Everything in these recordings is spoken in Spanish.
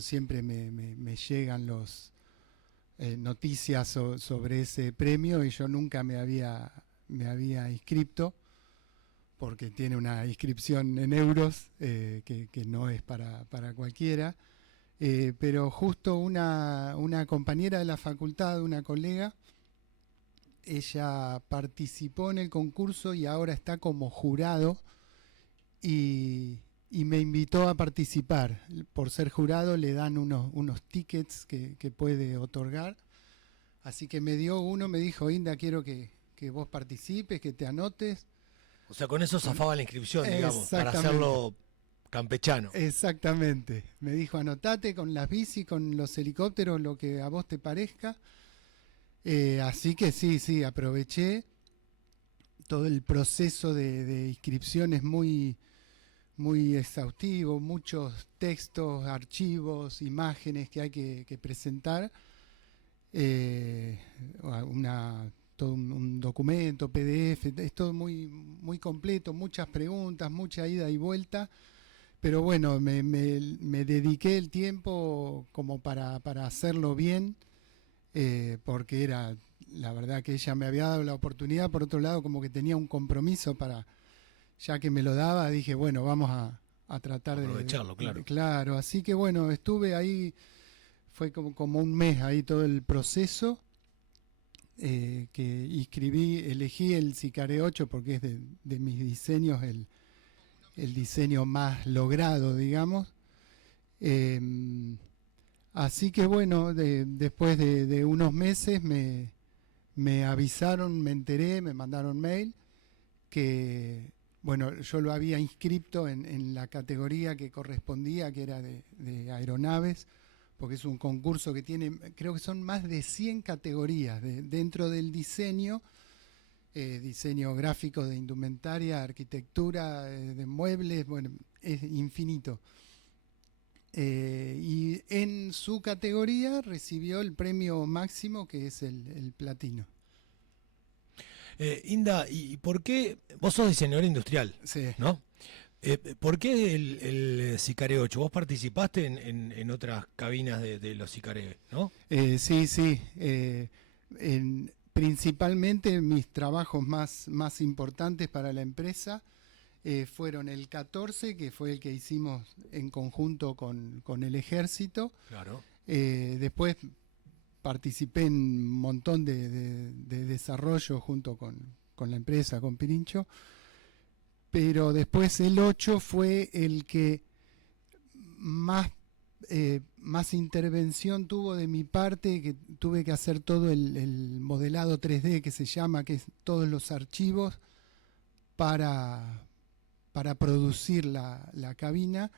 siempre me llegan los noticias sobre ese premio y yo nunca me había inscrito porque tiene una inscripción en euros que no es para cualquiera. Pero justo una compañera de la facultad, una colega, ella participó en el concurso y ahora está como jurado y me invitó a participar. Por ser jurado le dan unos tickets que puede otorgar. Así que me dio uno, me dijo: Inda, quiero que vos participes, que te anotes. O sea, con eso zafaba la inscripción, digamos, para Exactamente. hacerlo campechano. Exactamente. Me dijo: anotate con las bici, con los helicópteros, lo que a vos te parezca. Así que sí, aproveché. Todo el proceso de inscripción es muy exhaustivo, muchos textos, archivos, imágenes que hay que presentar. Eh, todo un documento, PDF, es todo muy completo, muchas preguntas, mucha ida y vuelta. Pero bueno, me dediqué el tiempo como para hacerlo bien, porque la verdad que ella me había dado la oportunidad. Por otro lado, como que tenía un compromiso ya que me lo daba, dije, bueno, vamos a tratar Aprovecharlo, claro. claro, así que bueno, estuve ahí, fue como un mes ahí todo el proceso, que elegí el Sicare 8 porque es de mis diseños el diseño más logrado, digamos. Eh, Así que bueno, después de unos meses me avisaron, me enteré, me mandaron mail que, bueno, yo lo había inscrito en la categoría que correspondía, que era de aeronaves, porque es un concurso que tiene, creo que son más de 100 categorías dentro del diseño, diseño gráfico de indumentaria, arquitectura, de muebles, bueno, es infinito. Y en su categoría recibió el premio máximo, que es el platino. Inda, ¿y por qué? Vos sos diseñador industrial, Sí. ¿no? ¿Por qué el Sicare 8? Vos participaste en otras cabinas de los Sicare, ¿no? Sí. Principalmente mis trabajos más importantes para la empresa fueron el 14, que fue el que hicimos en conjunto con el ejército. Claro. Después participé en un montón de desarrollo junto con la empresa, con Pirincho. Pero después el 8 fue el que más intervención tuvo de mi parte, que tuve que hacer todo el modelado 3D que se llama, que es todos los archivos para producir la cabina.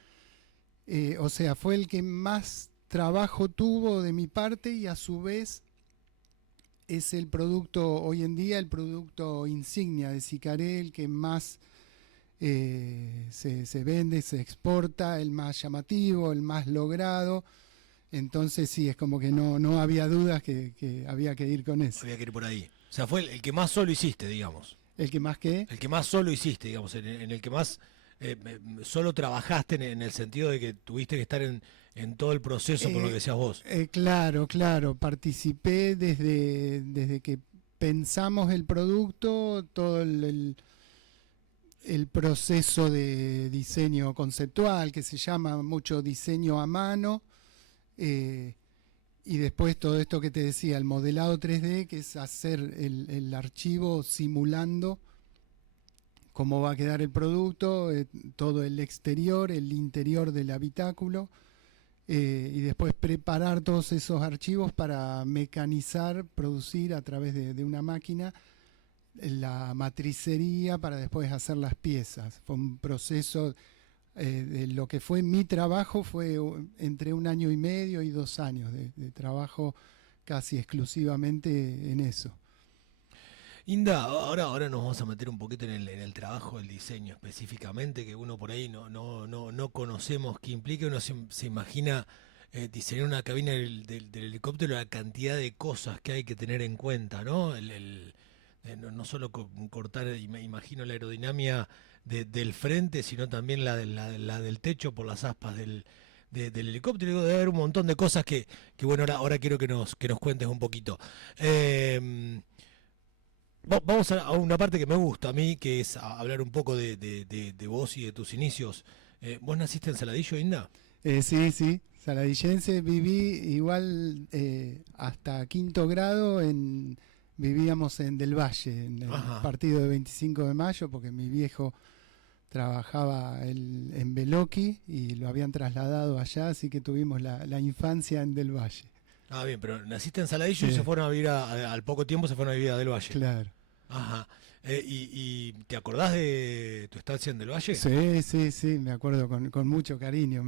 O sea, fue el que más trabajo tuvo de mi parte y a su vez es el producto, hoy en día, el producto insignia de Sicare, el que más se vende, se exporta, el más llamativo, el más logrado. Entonces sí, es como que no había dudas que había que ir con ese. Había que ir por ahí. O sea, fue el que más solo hiciste, digamos. ¿El que más qué? El que más solo hiciste, digamos, en el que más solo trabajaste en el sentido de que tuviste que estar en todo el proceso, por lo que decías vos. Claro, participé desde que pensamos el producto, todo el proceso de diseño conceptual, que se llama mucho diseño a mano, eh, y después todo esto que te decía, el modelado 3D, que es hacer el archivo simulando cómo va a quedar el producto, todo el exterior, el interior del habitáculo, y después preparar todos esos archivos para mecanizar, producir a través de una máquina la matricería para después hacer las piezas. Fue un proceso, de lo que fue mi trabajo, fue entre 1 año y medio y 2 años de trabajo casi exclusivamente en eso. Inda, ahora nos vamos a meter un poquito en el trabajo del diseño específicamente, que uno por ahí no conocemos qué implica. Uno se imagina diseñar una cabina del helicóptero, la cantidad de cosas que hay que tener en cuenta, ¿no? No solo cortar, me imagino la aerodinámica del frente, sino también la del techo por las aspas del helicóptero, debe haber un montón de cosas que bueno, ahora quiero que nos cuentes un poquito. Eh, Vamos a una parte que me gusta a mí, que es hablar un poco de vos y de tus inicios. ¿Vos naciste en Saladillo, Inda? Sí, sí, saladillense, viví igual hasta quinto grado, vivíamos en Del Valle, en el Ajá. partido de 25 de mayo, porque mi viejo trabajaba en Beloki y lo habían trasladado allá, así que tuvimos la infancia en Del Valle. Ah, bien, pero naciste en Saladillo y se Sí, fueron a vivir al poco tiempo se fueron a vivir a Del Valle. claro. Ajá. ¿Y te acordás de tu estancia en Del Valle? Sí, sí, sí, me acuerdo con mucho cariño.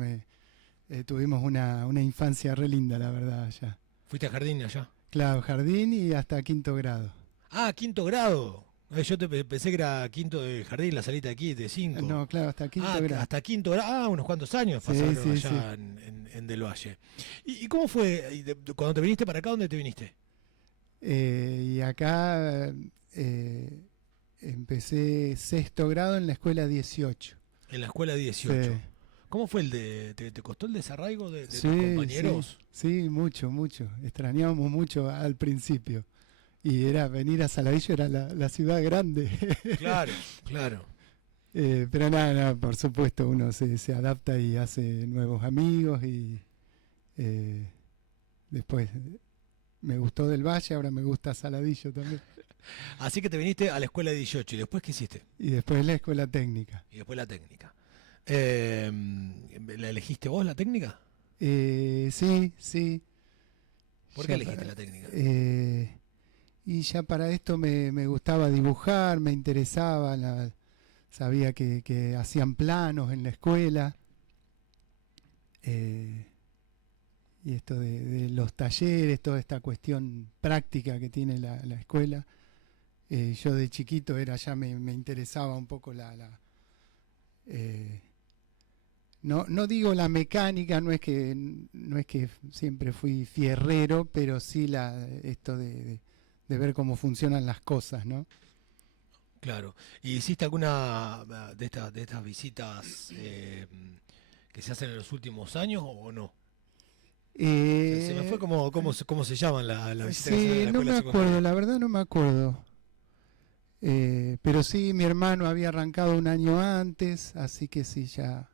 Tuvimos una infancia re linda, la verdad, allá. ¿Fuiste a jardín allá? Claro, jardín y hasta quinto grado. Ah, quinto grado. Yo pensé que era quinto de jardín, la salita de aquí, de cinco. No, claro, hasta quinto Ah, grado. hasta quinto grado. Ah, unos cuantos años Sí, pasaron sí, sí. allá en Del Valle. ¿Y cómo fue? Cuando te viniste para acá, ¿dónde te viniste? Y acá eh, empecé sexto grado en la escuela 18. En la escuela Sí, 18. ¿Cómo fue te costó el desarraigo de tus sí, sí, compañeros? sí, mucho, mucho. Extrañábamos mucho al principio. Y era venir a Saladillo, era la ciudad grande. Claro, claro. Pero nada, nada, por supuesto, uno se adapta y hace nuevos amigos y eh, después me gustó Del Valle, ahora me gusta Saladillo también. Así que te viniste a la escuela 18. ¿Y después qué hiciste? Y después la escuela técnica. Y después la técnica. Eh, ¿La elegiste vos, la técnica? Sí, sí. ¿Por qué Ya elegiste pa- la técnica? y ya para esto me gustaba dibujar, me interesaba, sabía que hacían planos en la escuela. eh, y esto de los talleres, toda esta cuestión práctica que tiene la escuela. Yo de chiquito ya me interesaba un poco eh, no digo la mecánica, no es que siempre fui fierrero, pero sí esto de ver cómo funcionan las cosas, ¿no? Claro. ¿Y hiciste alguna de estas visitas que se hacen en los últimos años o no? Se me fue Eh, cómo se llaman la visita que se hacen en sí, la no escuela me acuerdo, secundaria. la verdad no me acuerdo. Pero sí, mi hermano había arrancado un año antes, así que sí, ya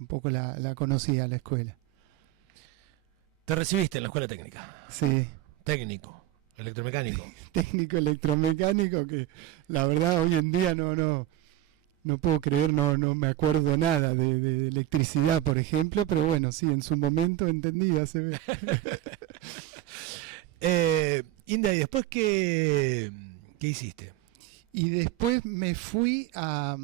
un poco la conocía la escuela. Te recibiste en la escuela técnica. Sí, Técnico, electromecánico. técnico electromecánico que la verdad hoy en día no puedo creer, no me acuerdo nada de electricidad, por ejemplo, pero bueno, sí, en su momento entendía, se ve. Inda, ¿y después qué hiciste? Y después me fui a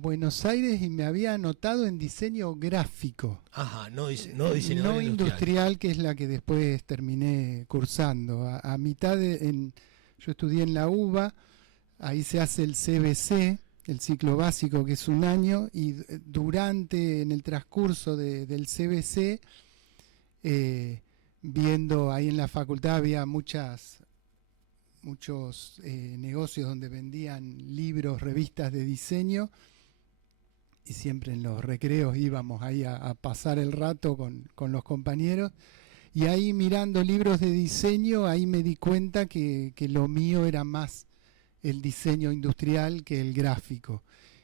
Buenos Aires y me había anotado en diseño gráfico. Ajá, no diseñador No industrial. industrial, que es la que después terminé cursando. A mitad yo estudié en la UBA, ahí se hace el CBC, el ciclo básico, que es un año, y en el transcurso del CBC, eh, viendo ahí en la facultad había muchos negocios donde vendían libros, revistas de diseño, y siempre en los recreos íbamos ahí a pasar el rato con los compañeros. Y ahí mirando libros de diseño, ahí me di cuenta que lo mío era más el diseño industrial que el gráfico.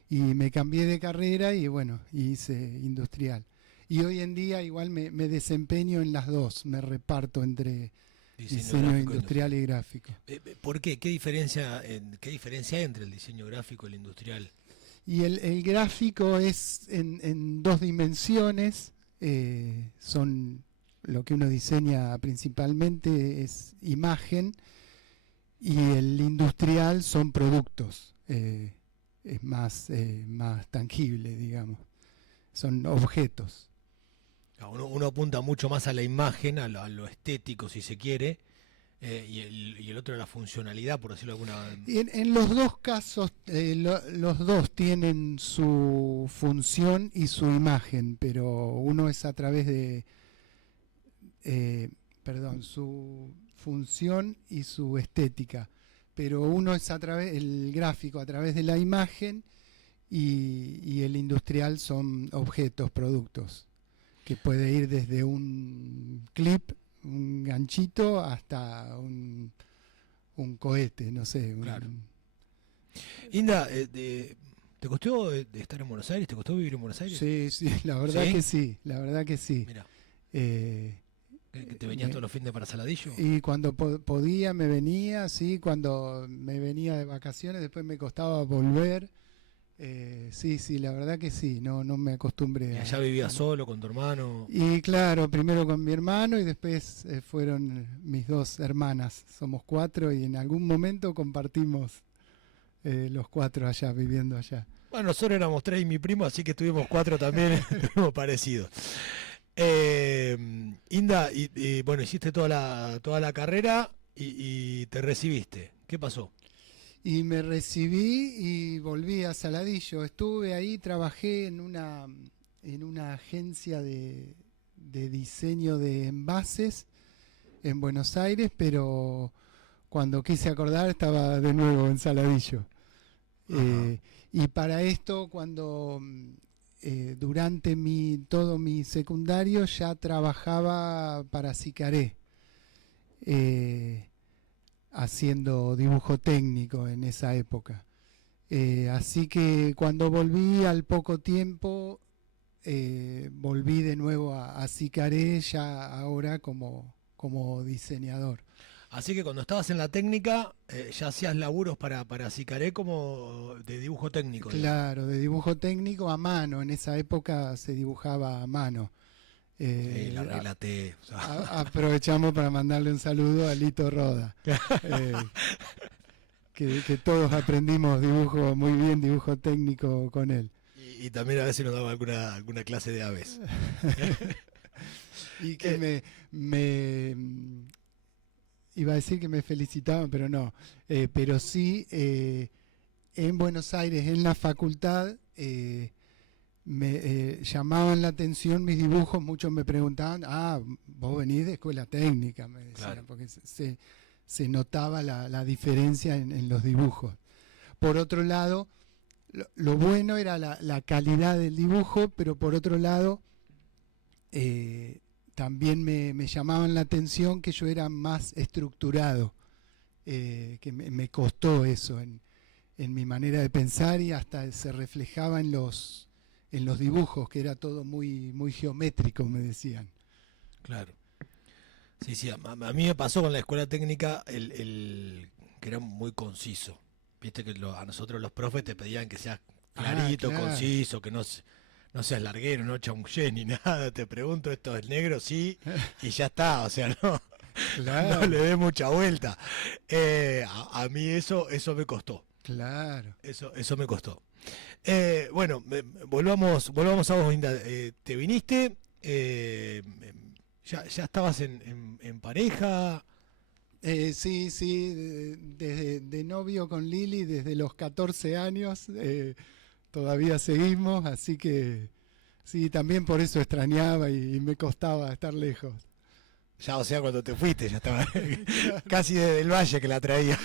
Y me cambié de carrera y bueno, hice industrial. Y hoy en día igual me desempeño en las dos, me reparto entre Diseño diseño gráfico industrial industrial. y gráfico. ¿Por qué? ¿Qué diferencia hay entre el diseño gráfico y el industrial? Y el gráfico es en dos dimensiones, son lo que uno diseña principalmente es imagen y el industrial son productos, es más tangible, digamos, son objetos. Uno apunta mucho más a la imagen, a lo estético, si se quiere, y el otro a la funcionalidad, por decirlo de alguna. En los dos casos, los dos tienen su función y su imagen, pero uno es a través eh, su función y su estética, pero uno es el gráfico a través de la imagen y el industrial son objetos, productos. que puede ir desde un clip, un ganchito, hasta un cohete, no sé. Claro. Inda, ¿te costó estar en Buenos Aires? ¿Te costó vivir en Buenos Aires? Sí, sí, la verdad ¿Sí? que sí, la verdad que sí. Mira, Eh, que te venías todos los fines para Saladillo. y cuando podía me venía, sí, cuando me venía de vacaciones, después me costaba volver. Sí, sí, la verdad que sí, no me acostumbré ¿Y allá vivías solo con tu hermano? Y claro, primero con mi hermano y después fueron mis dos hermanas. Somos cuatro y en algún momento compartimos los cuatro allá, viviendo allá. Bueno, nosotros éramos 3 y mi primo, así que estuvimos 4 también, estuvimos parecidos. Inda, bueno, hiciste toda la carrera y te recibiste. ¿Qué pasó? Y me recibí y volví a Saladillo. Estuve ahí, trabajé en una agencia de diseño de envases en Buenos Aires, pero cuando quise acordar estaba de nuevo en Saladillo. Ajá. Y para esto, cuando durante todo mi secundario ya trabajaba para Sicaré, eh, haciendo dibujo técnico en esa época. Así que cuando volví al poco tiempo, volví de nuevo a Sicaré, ya ahora como diseñador. Así que cuando estabas en la técnica, ya hacías laburos para Sicaré como de dibujo técnico, digamos. Claro, de dibujo técnico a mano. En esa época se dibujaba a mano. Sí, la Eh, regla T. O sea. Aprovechamos para mandarle un saludo a Lito Roda, eh, que todos aprendimos dibujo muy bien, dibujo técnico con él. Y también a veces nos daba alguna clase de aves. Y que iba a decir que me felicitaban, pero no. Pero sí, en Buenos Aires, en la facultad, me llamaban la atención mis dibujos. Muchos me preguntaban, vos venís de escuela técnica, me decían, Claro. porque se notaba la diferencia en los dibujos. Por otro lado, lo bueno era la calidad del dibujo, pero por otro lado, eh, también me llamaban la atención que yo era más estructurado, que me costó eso en mi manera de pensar, y hasta se reflejaba en los dibujos, que era todo muy geométrico, me decían. Claro. Sí, sí, a mí me pasó con la escuela técnica que era muy conciso. Viste que a nosotros los profes te pedían que seas clarito, Claro, conciso, que no seas larguero, no chamullé ni nada. Te pregunto, ¿esto es negro? Sí, y ya está. O sea, no le claro, dé mucha vuelta. A mí eso me costó. claro. Eso me costó. Bueno, volvamos a vos, Linda. ¿Te viniste? ¿Ya estabas en pareja? Sí, sí, desde de novio con Lili desde los 14 años, todavía seguimos, así que sí, también por eso extrañaba y me costaba estar lejos. Ya, o sea, cuando te fuiste, ya estaba Claro. casi desde el valle que la traía.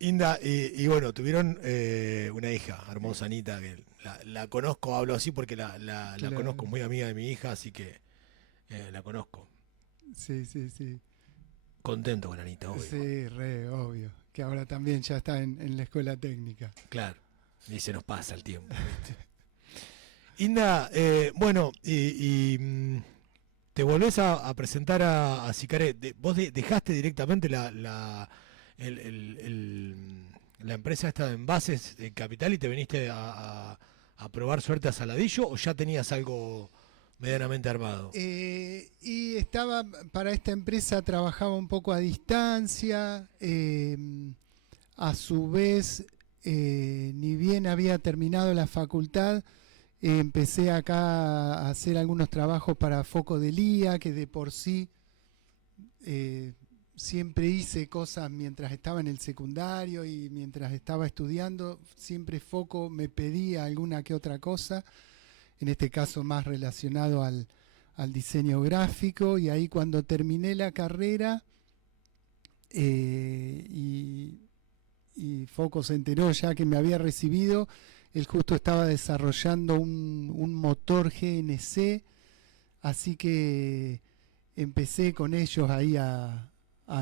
Inda, y bueno, tuvieron una hija, hermosa Anita, que la conozco, hablo así porque la conozco, Claro. muy amiga de mi hija, así que la conozco. Sí, sí, sí. Contento con Anita, obvio. Sí, re, obvio. Que ahora también ya está en la escuela técnica. Claro, y se nos pasa el tiempo, ¿viste? Inda, bueno, te volvés a presentar a Sicaré. ¿Vos dejaste directamente el- el- el, la empresa esta de envases de Capital y te viniste a probar suerte a Saladillo o ya tenías algo medianamente armado? Y estaba, para esta empresa trabajaba un poco a distancia, a su vez, ni bien había terminado la facultad, empecé acá a hacer algunos trabajos para Foco de Lía, que de por sí eh, siempre hice cosas mientras estaba en el secundario y mientras estaba estudiando, siempre Foco me pedía alguna que otra cosa, en este caso más relacionado al diseño gráfico, y ahí cuando terminé la carrera y Foco se enteró ya que me había recibido, él justo estaba desarrollando un motor GNC, así que empecé con ellos ahí a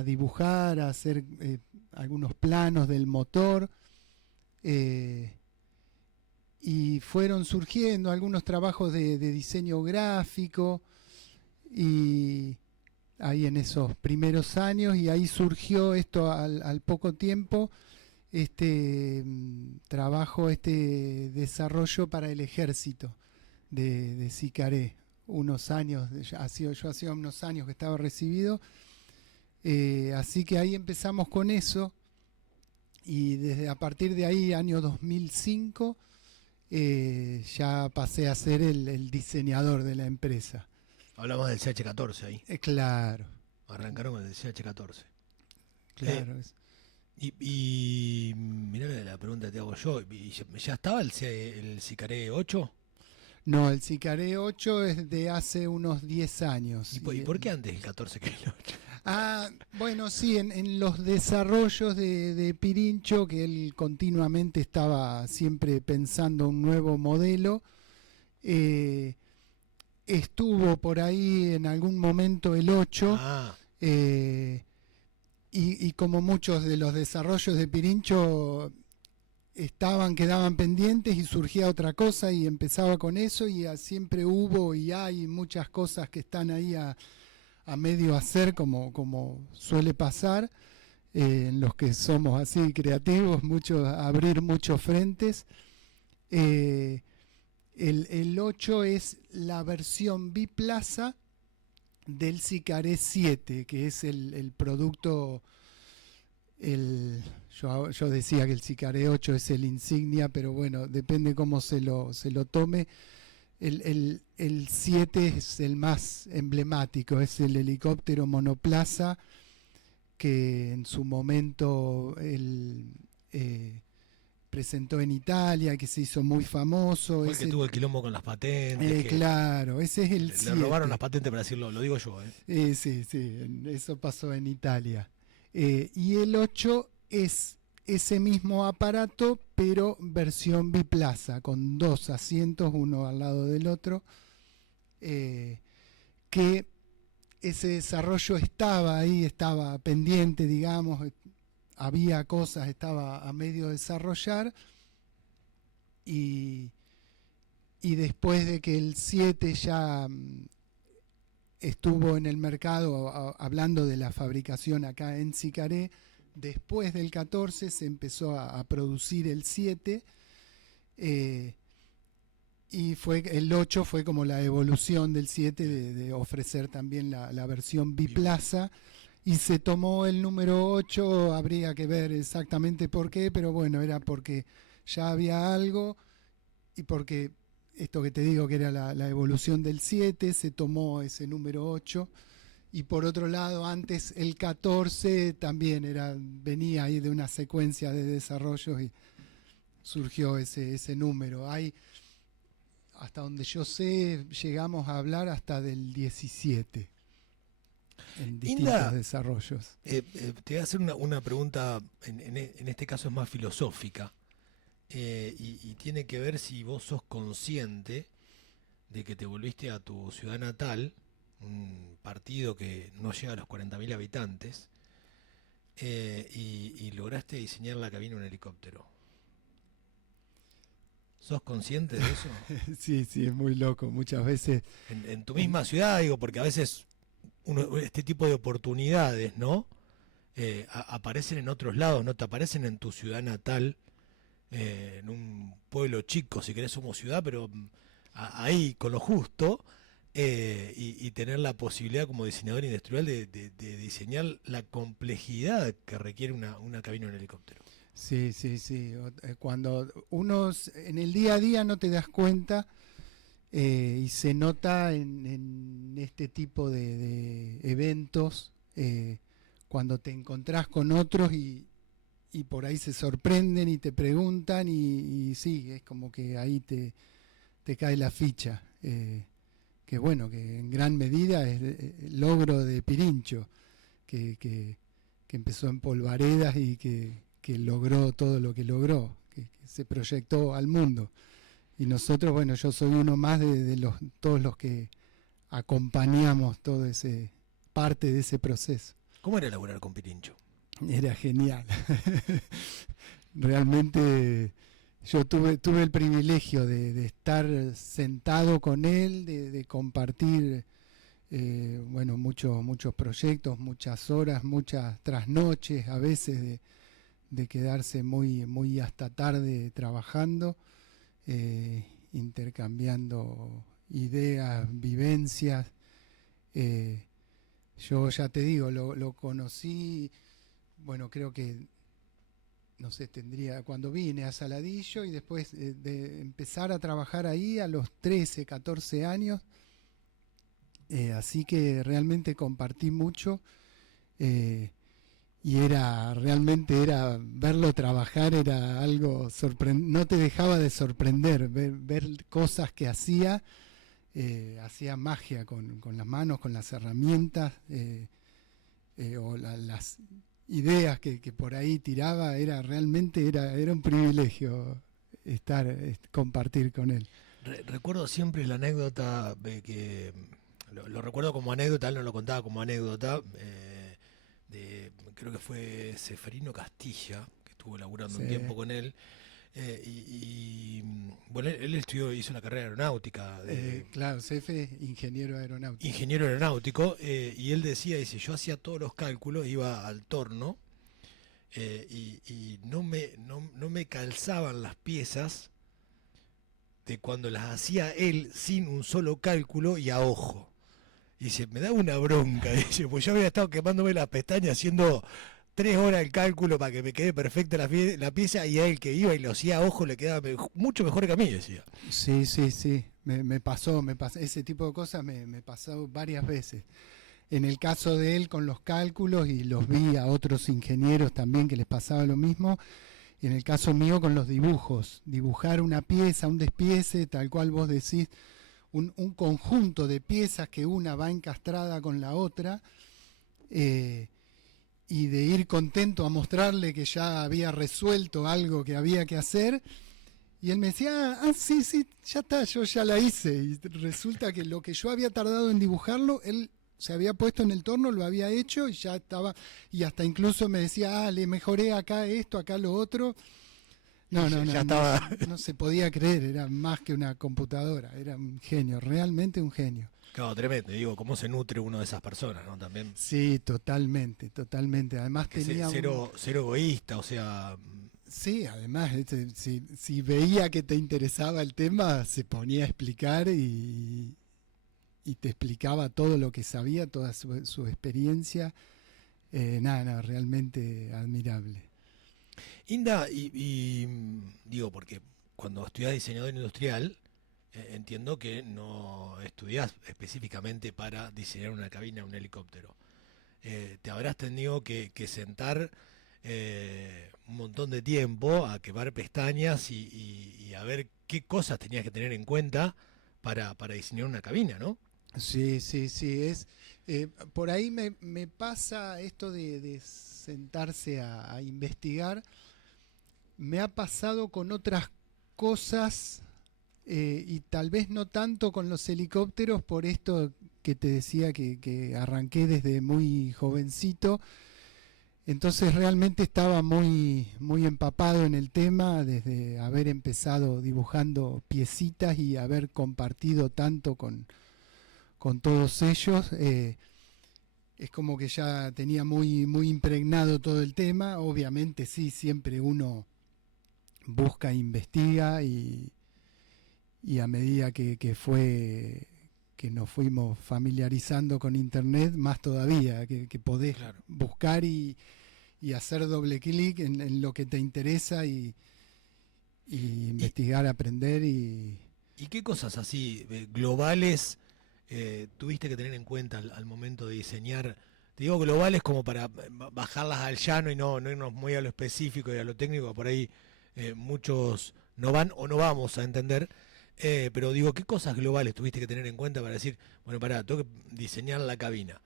dibujar, a hacer algunos planos del motor, eh, y fueron surgiendo algunos trabajos de diseño gráfico, y ahí en esos primeros años, y ahí surgió esto al poco tiempo, trabajo, desarrollo para el ejército de Sicaré. Unos años, yo hacía unos años que estaba recibido, así que ahí empezamos con eso, y desde a partir de ahí, año 2005, ya pasé a ser el diseñador de la empresa. Hablamos del CH14 ahí. Claro. Arrancaron con el CH14. Claro. Y mirá la pregunta que te hago yo. ¿Ya estaba el Sicaré 8? No, el Sicaré 8 es de hace unos 10 años. ¿Y por qué antes el 14 que el 8? Bueno, sí, en los desarrollos de Pirincho, que él continuamente estaba siempre pensando un nuevo modelo, estuvo por ahí en algún momento el 8, y como muchos de los desarrollos de Pirincho quedaban pendientes y surgía otra cosa y empezaba con eso, y siempre hubo y hay muchas cosas que están ahí a medio hacer, como suele pasar, en los que somos así creativos, abrir muchos frentes. El 8 es la versión biplaza del Sicaré 7, que es el producto. Yo decía que el Sicaré 8 es el insignia, pero bueno, depende cómo se lo tome. El 7 es el más emblemático, es el helicóptero monoplaza que en su momento él presentó en Italia, que se hizo muy famoso. Fue el que tuvo el quilombo con las patentes. Claro, ese es el 7. Le robaron las patentes, para decirlo, lo digo yo. Sí, eso pasó en Italia. Y el 8 es ese mismo aparato, pero versión biplaza, con 2 asientos, uno al lado del otro, que ese desarrollo estaba ahí, estaba pendiente, digamos, había cosas, estaba a medio desarrollar, y después de que el 7 ya estuvo en el mercado, hablando de la fabricación acá en Sicaré, después del 14 se empezó a producir el 7, y el 8 fue como la evolución del 7 de ofrecer también la versión biplaza, y se tomó el número 8, habría que ver exactamente por qué, pero bueno, era porque ya había algo, y porque esto que te digo que era la evolución del 7, se tomó ese número 8. Y por otro lado, antes el 14 también venía ahí de una secuencia de desarrollos, y surgió ese número. Hasta donde yo sé, llegamos a hablar hasta del 17 en distintos desarrollos. Te voy a hacer una pregunta, en este caso es más filosófica, y tiene que ver si vos sos consciente de que te volviste a tu ciudad natal, un partido que no llega a los 40.000 habitantes, y lograste diseñar la cabina de un helicóptero. ¿Sos consciente de eso? Sí, es muy loco. Muchas veces. En tu misma ciudad, digo, porque a veces este tipo de oportunidades, ¿no? Aparecen en otros lados, no te aparecen en tu ciudad natal, en un pueblo chico, si querés somos ciudad, pero ahí con lo justo, y tener la posibilidad como diseñador industrial de diseñar la complejidad que requiere una cabina en un helicóptero. Sí. Cuando uno en el día a día no te das cuenta, y se nota en este tipo de eventos, cuando te encontrás con otros y por ahí se sorprenden y te preguntan, y sí, es como que ahí te cae la ficha. Que bueno, que en gran medida es el logro de Pirincho, que empezó en Polvaredas y que logró todo lo que logró. que se proyectó al mundo. Y nosotros, bueno, yo soy uno más de todos los que acompañamos todo ese parte de ese proceso. ¿Cómo era laburar con Pirincho? Era genial. Realmente yo tuve el privilegio de estar sentado con él, de compartir bueno, muchos proyectos, muchas horas, muchas trasnoches, a veces de quedarse muy hasta tarde trabajando, intercambiando ideas, vivencias. Yo ya te digo, lo conocí, bueno, creo que, no sé, cuando vine a Saladillo y después de empezar a trabajar ahí a los 13, 14 años, así que realmente compartí mucho y realmente era verlo trabajar, era algo sorprendente, no te dejaba de sorprender, ver cosas que hacía magia con las manos, con las herramientas o las ideas que por ahí tiraba, realmente era un privilegio compartir con él. Recuerdo siempre la anécdota de que lo recuerdo como anécdota, él no lo contaba como anécdota, creo que fue Seferino Castilla, que estuvo laburando un tiempo con él, bueno, él hizo una carrera aeronáutica. Claro, Cefe, ingeniero aeronáutico. Ingeniero aeronáutico, y él dice, yo hacía todos los cálculos, iba al torno, y no me calzaban las piezas de cuando las hacía él sin un solo cálculo y a ojo. Y dice, me da una bronca, dice, pues yo había estado quemándome las pestañas haciendo 3 horas el cálculo para que me quede perfecta la pieza, y a él que iba y lo hacía a ojo le quedaba mucho mejor que a mí, decía. Sí, me pasó, ese tipo de cosas me pasó varias veces. En el caso de él con los cálculos, y los vi a otros ingenieros también que les pasaba lo mismo, y en el caso mío con los dibujos, dibujar una pieza, un despiece, tal cual vos decís, un conjunto de piezas que una va encastrada con la otra, y de ir contento a mostrarle que ya había resuelto algo que había que hacer, y él me decía, sí, ya está, yo ya la hice, y resulta que lo que yo había tardado en dibujarlo, él se había puesto en el torno, lo había hecho y ya estaba, y hasta incluso me decía, le mejoré acá esto, acá lo otro. No se podía creer, era más que una computadora, era un genio, realmente un genio. Claro, tremendo, digo, cómo se nutre uno de esas personas, ¿no? También. Sí, totalmente. Además que tenía cero egoísta, o sea. Sí, además, si veía que te interesaba el tema, se ponía a explicar y te explicaba todo lo que sabía, toda su experiencia. Realmente admirable. Inda, y digo, porque cuando estudias diseñador industrial, entiendo que no estudias específicamente para diseñar una cabina, un helicóptero. Te habrás tenido que sentar un montón de tiempo a quemar pestañas y a ver qué cosas tenías que tener en cuenta para diseñar una cabina, ¿no? Sí, por ahí me pasa esto de sentarse a investigar. Me ha pasado con otras cosas, y tal vez no tanto con los helicópteros, por esto que te decía que arranqué desde muy jovencito. Entonces realmente estaba muy empapado en el tema, desde haber empezado dibujando piecitas y haber compartido tanto con todos ellos. Es como que ya tenía muy impregnado todo el tema. Obviamente sí, siempre uno busca, investiga, y a medida que nos fuimos familiarizando con internet, más todavía, que podés buscar y hacer doble clic en lo que te interesa y investigar, aprender. ¿Y qué cosas así globales tuviste que tener en cuenta al momento de diseñar? Te digo globales como para bajarlas al llano y no irnos muy a lo específico y a lo técnico, por ahí muchos no van o no vamos a entender, pero digo, ¿qué cosas globales tuviste que tener en cuenta para decir, bueno, tengo que diseñar la cabina?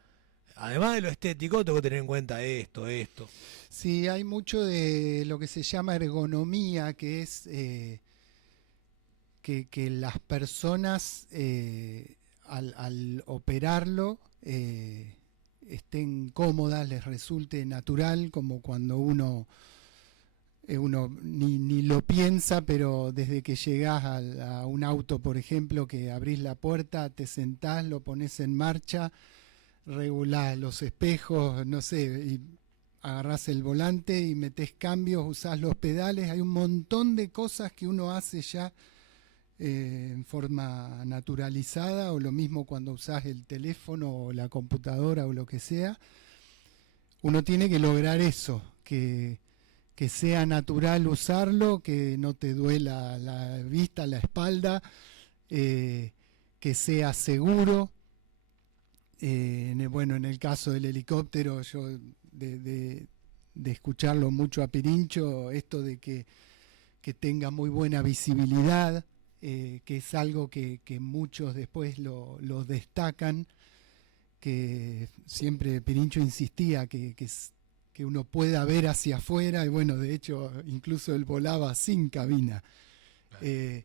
además de lo estético, tengo que tener en cuenta esto. Sí, hay mucho de lo que se llama ergonomía, que es que las personas al operarlo estén cómodas, les resulte natural, como cuando uno ni lo piensa, pero desde que llegás a un auto, por ejemplo, que abrís la puerta, te sentás, lo pones en marcha, regulás los espejos, no sé, y agarrás el volante y metés cambios, usás los pedales, hay un montón de cosas que uno hace ya en forma naturalizada, o lo mismo cuando usás el teléfono o la computadora o lo que sea. Uno tiene que lograr eso, que sea natural usarlo, que no te duela la vista, la espalda, que sea seguro. Bueno, en el caso del helicóptero, yo de escucharlo mucho a Pirincho, esto de que tenga muy buena visibilidad, que es algo que muchos después lo destacan, que siempre Pirincho insistía que uno pueda ver hacia afuera, y bueno, de hecho, incluso él volaba sin cabina. Eh,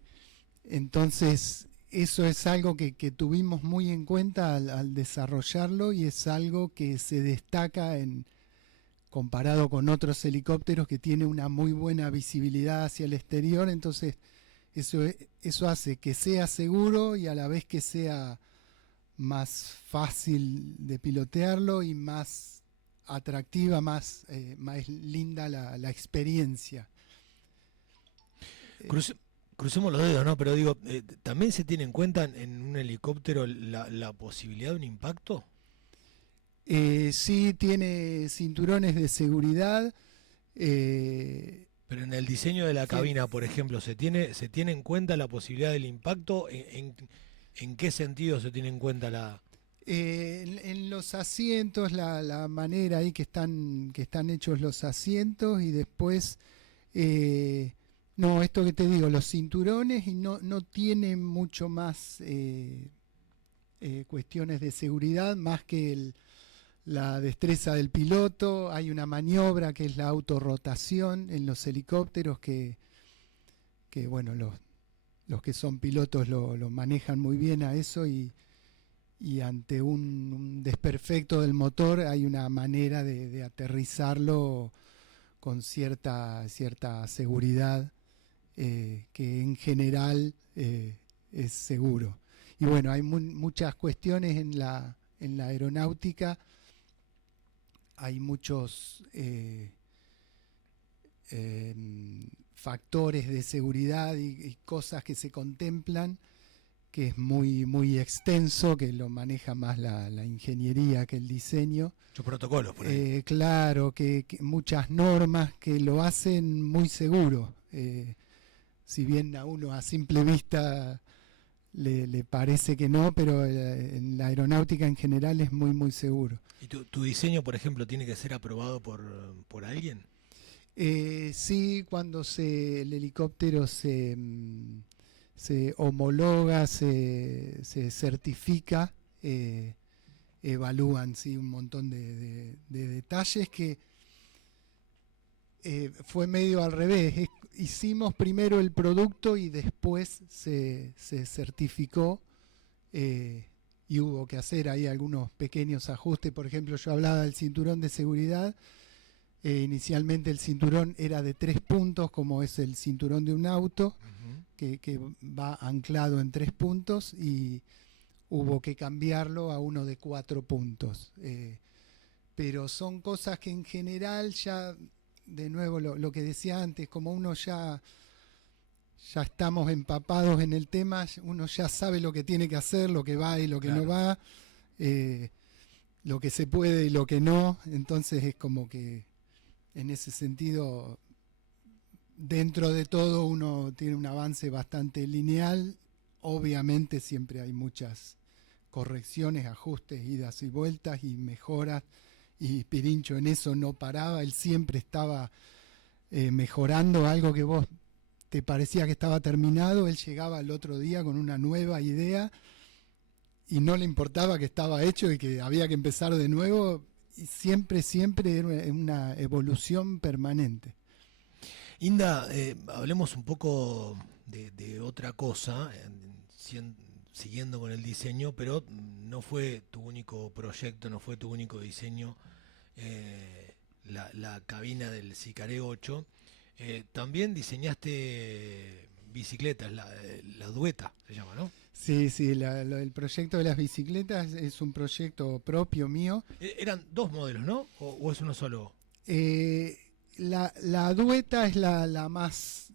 entonces, eso es algo que tuvimos muy en cuenta al desarrollarlo, y es algo que se destaca comparado con otros helicópteros, que tiene una muy buena visibilidad hacia el exterior. Entonces eso hace que sea seguro y a la vez que sea más fácil de pilotearlo y más atractiva, más linda la experiencia. Cruce- Crucemos los dedos, ¿no? Pero digo, ¿también se tiene en cuenta en un helicóptero la posibilidad de un impacto? Sí, tiene cinturones de seguridad. eh, Pero en el diseño de la Tien- cabina, por ejemplo, ¿se tiene en cuenta la posibilidad del impacto? ¿En qué sentido se tiene en cuenta la...? en los asientos, la manera ahí que están hechos los asientos, y después, no, esto que te digo, los cinturones, y no tiene mucho más cuestiones de seguridad, más que la destreza del piloto. Hay una maniobra que es la autorrotación en los helicópteros, que bueno, los que son pilotos lo manejan muy bien a eso, y ante un desperfecto del motor hay una manera de aterrizarlo con cierta seguridad, que en general es seguro. Y bueno, hay muchas cuestiones en la aeronáutica, hay muchos factores de seguridad y cosas que se contemplan, que es muy extenso, que lo maneja más la ingeniería que el diseño. Muchos protocolos por ahí. Claro, que muchas normas que lo hacen muy seguro. Si bien a uno a simple vista le parece que no, pero en la aeronáutica en general es muy seguro. ¿Y tu diseño, por ejemplo, tiene que ser aprobado por alguien? Sí, cuando el helicóptero se homologa, se certifica, evalúan, sí, un montón de detalles, que fue medio al revés. Hicimos primero el producto y después se certificó, y hubo que hacer ahí algunos pequeños ajustes. Por ejemplo, yo hablaba del cinturón de seguridad. Inicialmente el cinturón era de 3 puntos, como es el cinturón de un auto, Ujú. que va anclado en 3 puntos, y hubo que cambiarlo a uno de 4 puntos. Pero son cosas que en general ya, de nuevo, lo que decía antes, como uno ya estamos empapados en el tema, uno ya sabe lo que tiene que hacer, lo que va y lo que no Claro. va, eh, lo que se puede y lo que no. Entonces es como que en ese sentido, dentro de todo, uno tiene un avance bastante lineal. Obviamente siempre hay muchas correcciones, ajustes, idas y vueltas y mejoras, y Pirincho en eso no paraba, él siempre estaba mejorando algo que vos te parecía que estaba terminado, él llegaba el otro día con una nueva idea, y no le importaba que estaba hecho y que había que empezar de nuevo, y siempre era una evolución permanente. Inda, hablemos un poco de otra cosa, siguiendo con el diseño, pero no fue tu único proyecto, no fue tu único diseño, la cabina del Sicaré 8. También diseñaste bicicletas, la Dueta se llama, ¿no? Sí, el proyecto de las bicicletas es un proyecto propio mío. Eran dos modelos, ¿no? ¿O es uno solo? Eh, la Dueta es la más,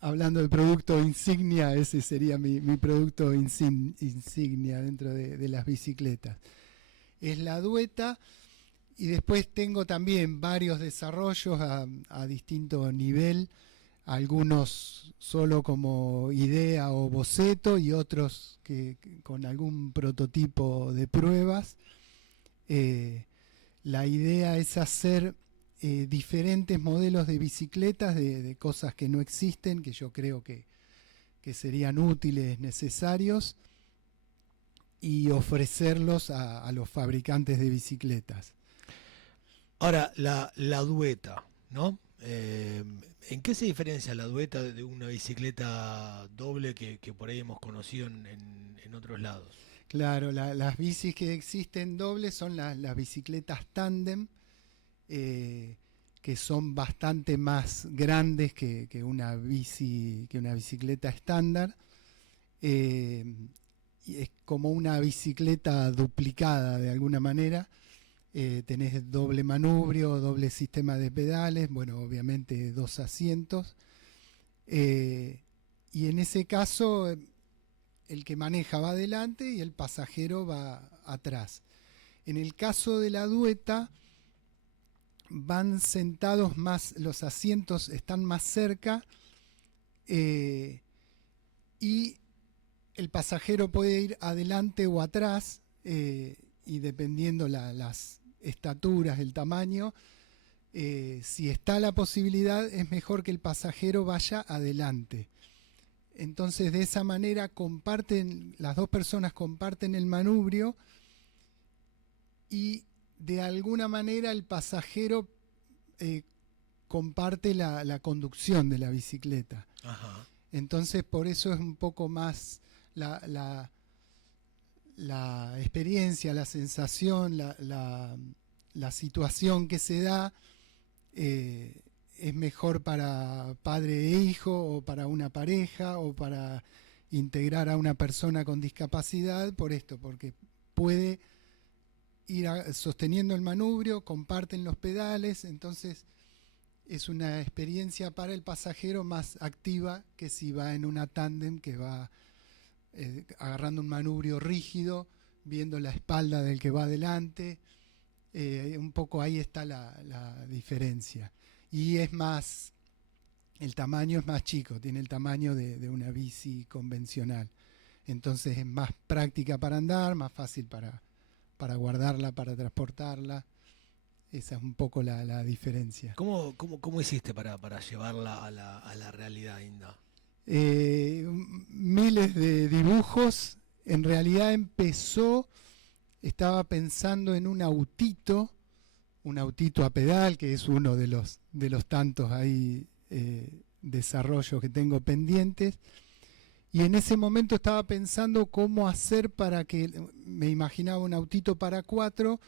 hablando del producto insignia, ese sería mi producto insignia dentro de las bicicletas. Es la Dueta, y después tengo también varios desarrollos a distinto nivel, algunos solo como idea o boceto y otros que con algún prototipo de pruebas. La idea es hacer diferentes modelos de bicicletas de cosas que no existen, que yo creo que serían útiles, necesarios, y ofrecerlos a los fabricantes de bicicletas. Ahora, la Dueta, ¿no? ¿En qué se diferencia la Dueta de una bicicleta doble que por ahí hemos conocido en otros lados? Claro, las bicis que existen dobles son las bicicletas tándem, que son bastante más grandes que una bicicleta estándar. Y es como una bicicleta duplicada de alguna manera. Tenés doble manubrio, doble sistema de pedales, bueno, obviamente 2 asientos. Y en ese caso, el que maneja va adelante y el pasajero va atrás. En el caso de la Dueta, van sentados más, los asientos están más cerca, y el pasajero puede ir adelante o atrás, y dependiendo las estaturas, el tamaño, si está la posibilidad, es mejor que el pasajero vaya adelante. Entonces, de esa manera las dos personas comparten el manubrio, y de alguna manera el pasajero comparte la conducción de la bicicleta. Ajá. Entonces, por eso es un poco más la experiencia, la sensación, la situación que se da, es mejor para padre e hijo, o para una pareja, o para integrar a una persona con discapacidad, porque puede ir sosteniendo el manubrio, comparten los pedales, entonces es una experiencia para el pasajero más activa que si va en una tándem que va agarrando un manubrio rígido, viendo la espalda del que va adelante. Un poco ahí está la diferencia. Y es más, el tamaño es más chico, tiene el tamaño de una bici convencional. Entonces es más práctica para andar, más fácil para guardarla, para transportarla. Esa es un poco la diferencia. ¿Cómo hiciste para llevarla a la realidad, Inda? Miles de dibujos. En realidad estaba pensando en un autito a pedal, que es uno de los tantos ahí desarrollos que tengo pendientes. Y en ese momento estaba pensando cómo hacer me imaginaba un autito para 4,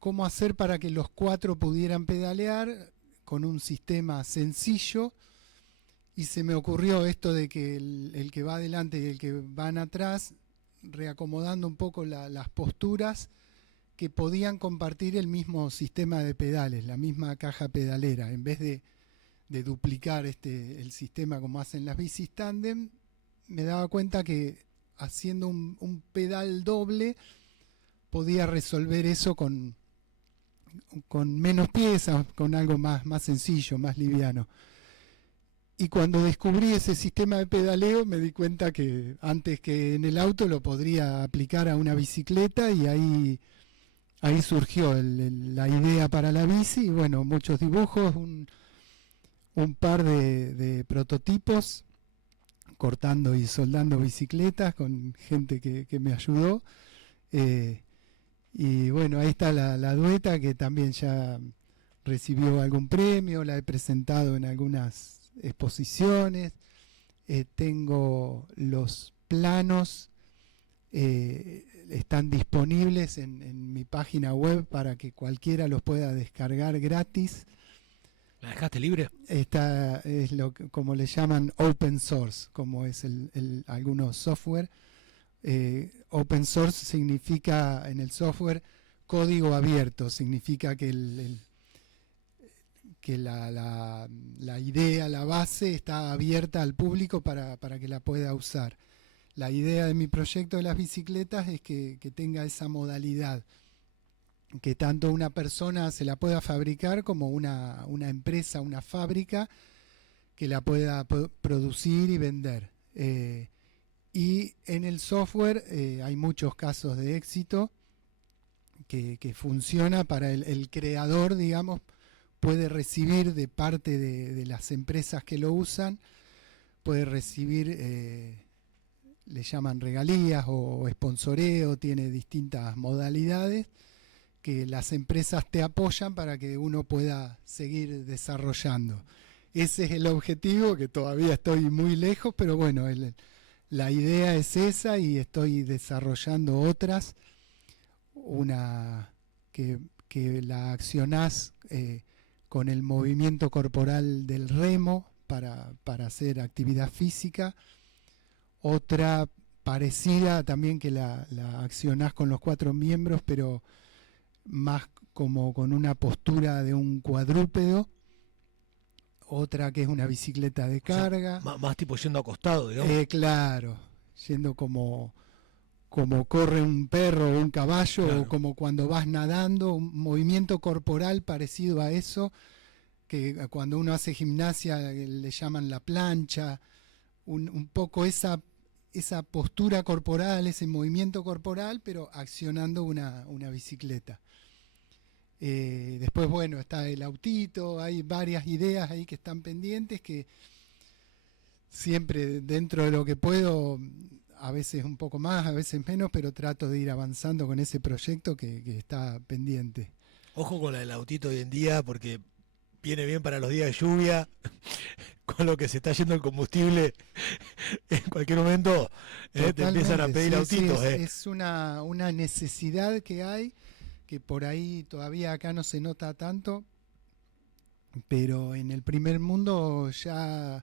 cómo hacer para que los 4 pudieran pedalear con un sistema sencillo. Y se me ocurrió esto de que el que va adelante y el que van atrás, reacomodando un poco las posturas, que podían compartir el mismo sistema de pedales, la misma caja pedalera. En vez de duplicar el sistema como hacen las bicis tándem, me daba cuenta que haciendo un pedal doble podía resolver eso con menos piezas, con algo más sencillo, más liviano. Y cuando descubrí ese sistema de pedaleo, me di cuenta que antes que en el auto lo podría aplicar a una bicicleta, y ahí surgió la idea para la bici. Y bueno, muchos dibujos, un par de prototipos cortando y soldando bicicletas con gente que me ayudó. Y bueno, ahí está la dueta, que también ya recibió algún premio, la he presentado en algunas exposiciones. Tengo los planos, están disponibles en mi página web para que cualquiera los pueda descargar gratis. ¿La dejaste libre? Esta es como le llaman open source, como es algunos software. Open source significa en el software código abierto, significa que la idea, la base está abierta al público para que la pueda usar. La idea de mi proyecto de las bicicletas es que tenga esa modalidad, que tanto una persona se la pueda fabricar como una empresa, una fábrica que la pueda producir y vender. Y en el software hay muchos casos de éxito que funciona para el creador, digamos, puede recibir de parte de las empresas que lo usan, puede recibir, le llaman regalías o sponsoreo, tiene distintas modalidades que las empresas te apoyan para que uno pueda seguir desarrollando. Ese es el objetivo, que todavía estoy muy lejos, pero bueno, la idea es esa y estoy desarrollando otras. Una que la accionás con el movimiento corporal del remo para hacer actividad física. Otra parecida también, que la accionás con los 4 miembros, pero más como con una postura de un cuadrúpedo. Otra que es una bicicleta de carga. O sea, más tipo yendo acostado, digamos. Claro, yendo como corre un perro o un caballo, claro, o como cuando vas nadando, un movimiento corporal parecido a eso, que cuando uno hace gimnasia le llaman la plancha, un poco esa postura corporal, ese movimiento corporal, pero accionando una bicicleta. Después, bueno, está el autito, hay varias ideas ahí que están pendientes, que siempre dentro de lo que puedo, a veces un poco más, a veces menos, pero trato de ir avanzando con ese proyecto que está pendiente. Ojo con el autito hoy en día, porque viene bien para los días de lluvia, con lo que se está yendo el combustible, en cualquier momento te empiezan a pedir autitos. Sí, es una necesidad que hay, que por ahí todavía acá no se nota tanto, pero en el primer mundo ya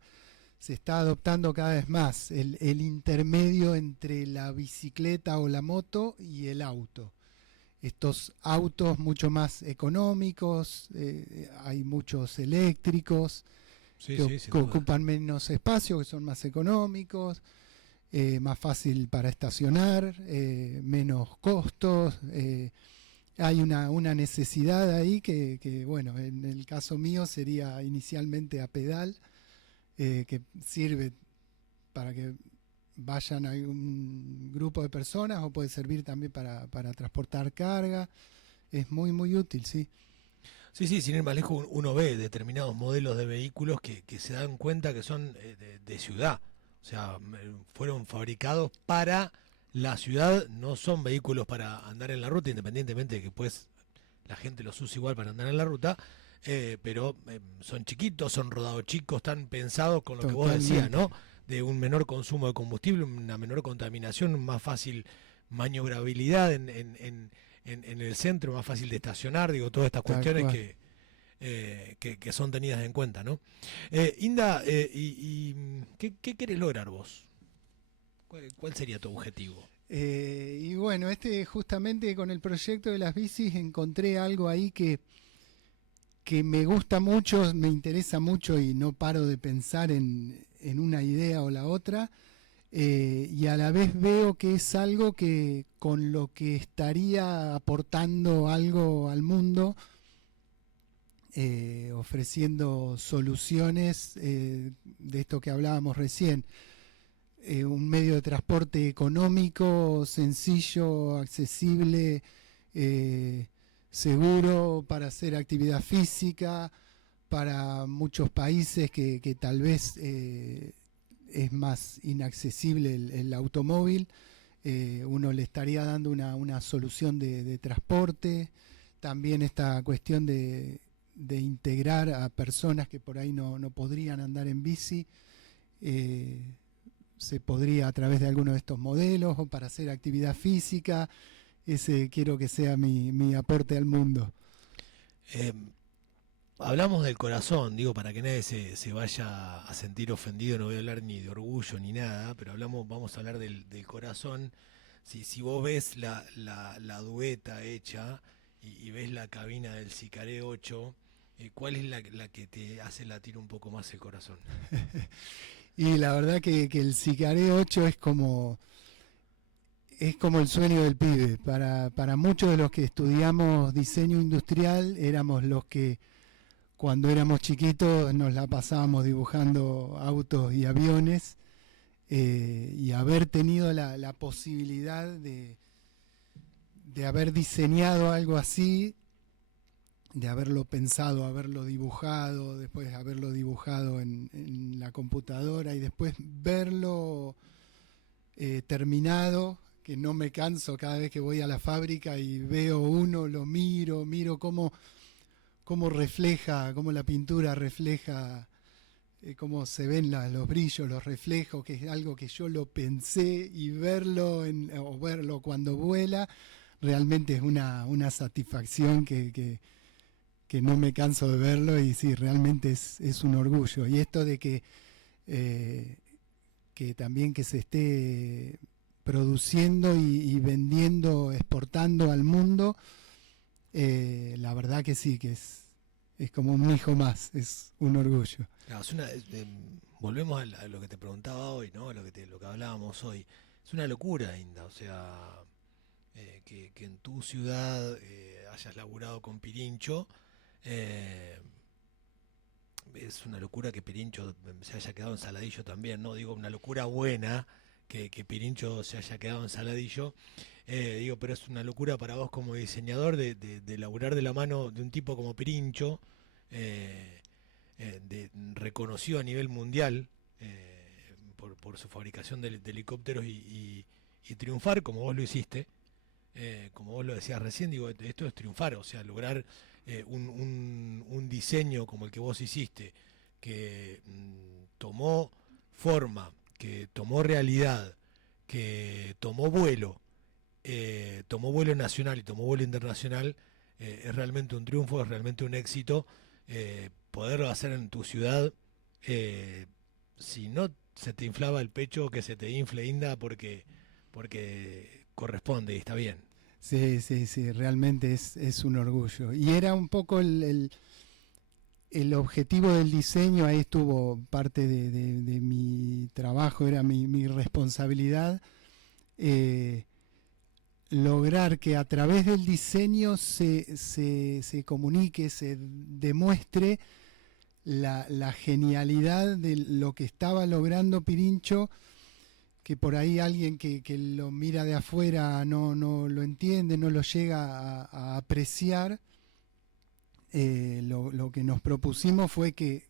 se está adoptando cada vez más el intermedio entre la bicicleta o la moto y el auto. Estos autos mucho más económicos, hay muchos eléctricos que ocupan menos espacio, que son más económicos, más fácil para estacionar, menos costos. Hay una necesidad ahí que, bueno, en el caso mío sería inicialmente a pedal, que sirve para que vayan a un grupo de personas, o puede servir también para transportar carga. Es muy, muy útil, sí. Sí, sin ir más lejos, uno ve determinados modelos de vehículos que se dan cuenta que son de ciudad. O sea, fueron fabricados para la ciudad, no son vehículos para andar en la ruta, independientemente de que pues la gente los use igual para andar en la ruta, pero son chiquitos, son rodados chicos, están pensados con lo que vos decías, ¿no? De un menor consumo de combustible, una menor contaminación, más fácil maniobrabilidad en el centro, más fácil de estacionar, digo, todas estas cuestiones que son tenidas en cuenta, ¿no? Inda, ¿qué querés lograr vos? ¿Cuál sería tu objetivo? Y bueno, justamente con el proyecto de las bicis encontré algo ahí que me gusta mucho, me interesa mucho y no paro de pensar en una idea o la otra, y a la vez veo que es algo que con lo que estaría aportando algo al mundo, ofreciendo soluciones de esto que hablábamos recién. Un medio de transporte económico, sencillo, accesible, seguro para hacer actividad física, para muchos países que tal vez es más inaccesible el automóvil. Uno le estaría dando una solución de transporte. También esta cuestión de integrar a personas que por ahí no podrían andar en bici. Se podría a través de alguno de estos modelos o para hacer actividad física. Ese quiero que sea mi aporte al mundo. Hablamos del corazón, digo, para que nadie se vaya a sentir ofendido, no voy a hablar ni de orgullo ni nada, pero vamos a hablar del corazón. Si vos ves la dueta hecha y ves la cabina del Sicaré 8, ¿cuál es la que te hace latir un poco más el corazón? Y la verdad que el Sicaré 8 es como el sueño del pibe. Para muchos de los que estudiamos diseño industrial, éramos los que cuando éramos chiquitos nos la pasábamos dibujando autos y aviones, y haber tenido la posibilidad de haber diseñado algo así, de haberlo pensado, haberlo dibujado, después haberlo dibujado en la computadora y después verlo terminado, que no me canso cada vez que voy a la fábrica y veo uno, lo miro cómo refleja, cómo la pintura refleja, cómo se ven los brillos, los reflejos, que es algo que yo lo pensé, y verlo o verlo cuando vuela, realmente es una satisfacción que no me canso de verlo, y sí, realmente es un orgullo. Y esto de que también que se esté produciendo y vendiendo, exportando al mundo, la verdad que sí, que es como un hijo más, es un orgullo. Claro, volvemos a lo que te preguntaba hoy, ¿no? A lo que hablábamos hoy. Es una locura, Inda, o sea, que en tu ciudad hayas laburado con Pirincho. Es una locura que Pirincho se haya quedado en Saladillo también, ¿no? Digo, una locura buena que Pirincho se haya quedado en Saladillo. Digo, pero es una locura para vos como diseñador de laburar de la mano de un tipo como Pirincho, reconocido a nivel mundial por su fabricación de helicópteros y triunfar como vos lo hiciste. Como vos lo decías recién, digo, esto es triunfar, o sea, lograr un diseño como el que vos hiciste, que tomó forma, que tomó realidad, que tomó vuelo nacional y tomó vuelo internacional, es realmente un triunfo, es realmente un éxito. Poderlo hacer en tu ciudad, si no se te inflaba el pecho, que se te infle, Inda, porque corresponde y está bien. Sí, sí, sí, realmente es un orgullo. Y era un poco el objetivo del diseño, ahí estuvo parte de mi trabajo, era mi responsabilidad, lograr que a través del diseño se comunique, se demuestre la genialidad de lo que estaba logrando Pirincho, que por ahí alguien que lo mira de afuera no lo entiende, no lo llega a apreciar. Lo que nos propusimos fue que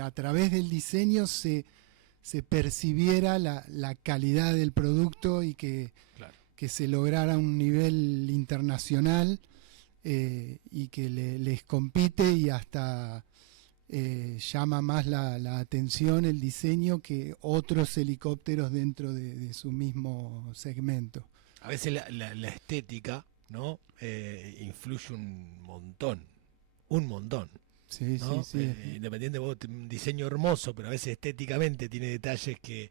a través del diseño se percibiera la calidad del producto y Claro. que se lograra un nivel internacional, y que les compite y hasta llama más la atención el diseño que otros helicópteros dentro de su mismo segmento. A veces la estética, ¿no? Influye un montón, Sí, sí, ¿no? sí. Independiente, vos un diseño hermoso, pero a veces estéticamente tiene detalles que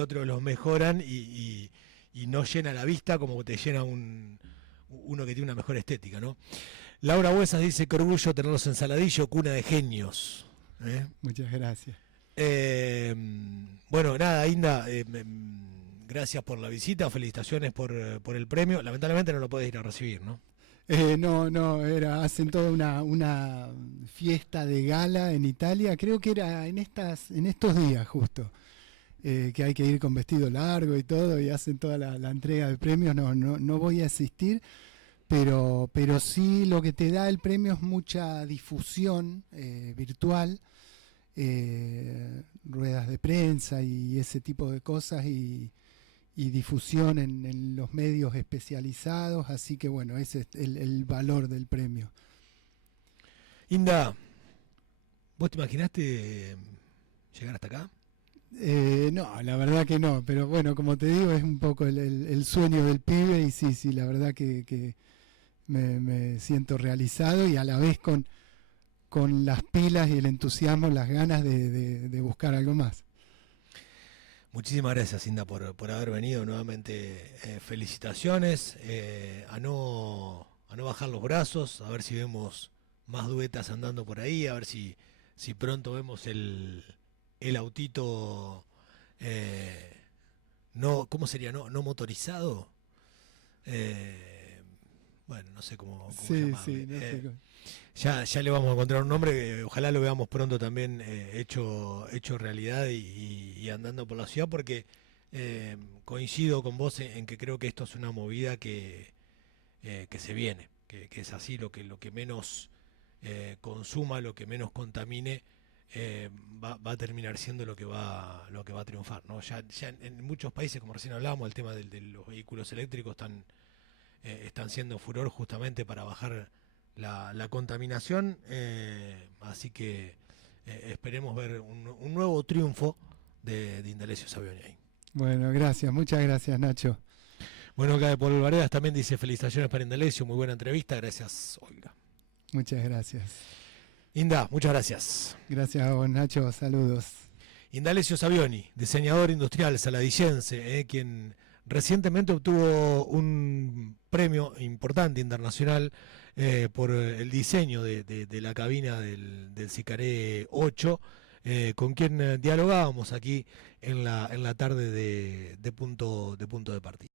otros los mejoran y no llena la vista como te llena uno que tiene una mejor estética, ¿no? Laura Huesas dice que orgullo tenerlos en Saladillo, cuna de genios. Muchas gracias. Bueno, nada, Inda, gracias por la visita, felicitaciones por el premio. Lamentablemente no lo podés ir a recibir, ¿no? No, hacen toda una fiesta de gala en Italia, creo que era en estos días justo, que hay que ir con vestido largo y todo, y hacen toda la entrega de premios. No voy a asistir, pero sí lo que te da el premio es mucha difusión virtual. ruedas de prensa y ese tipo de cosas y difusión en los medios especializados, así que bueno, ese es el valor del premio. Inda, ¿vos te imaginaste llegar hasta acá? No, la verdad que no, pero bueno, como te digo, es un poco el sueño del pibe y sí, la verdad que me siento realizado y a la vez con las pilas y el entusiasmo, las ganas de buscar algo más. Muchísimas gracias, Inda, por haber venido nuevamente. Felicitaciones, a no bajar los brazos, a ver si vemos más duetas andando por ahí, a ver si pronto vemos el autito, eh, no, ¿cómo sería? No motorizado. Bueno, no sé cómo Sí, llamarle. no sé. Ya le vamos a encontrar un nombre, ojalá lo veamos pronto también hecho realidad y andando por la ciudad, porque coincido con vos en que creo que esto es una movida que se viene, que es así, lo que menos consuma, lo que menos contamine, va a terminar siendo lo que va a triunfar, ¿no? Ya en muchos países, como recién hablábamos, el tema de los vehículos eléctricos están siendo furor justamente para bajar la contaminación, así que esperemos ver un nuevo triunfo de Indalecio Savioni ahí. Bueno, muchas gracias, Nacho. Bueno, acá de Paul Varedas también dice felicitaciones para Indalecio, muy buena entrevista, gracias Olga. Muchas gracias. Inda, muchas gracias. Gracias a vos, Nacho, saludos. Indalecio Savioni, diseñador industrial saladicense, quien recientemente obtuvo un premio importante internacional por el diseño de la cabina del Sicaré 8, con quien dialogábamos aquí en la tarde de punto de partida.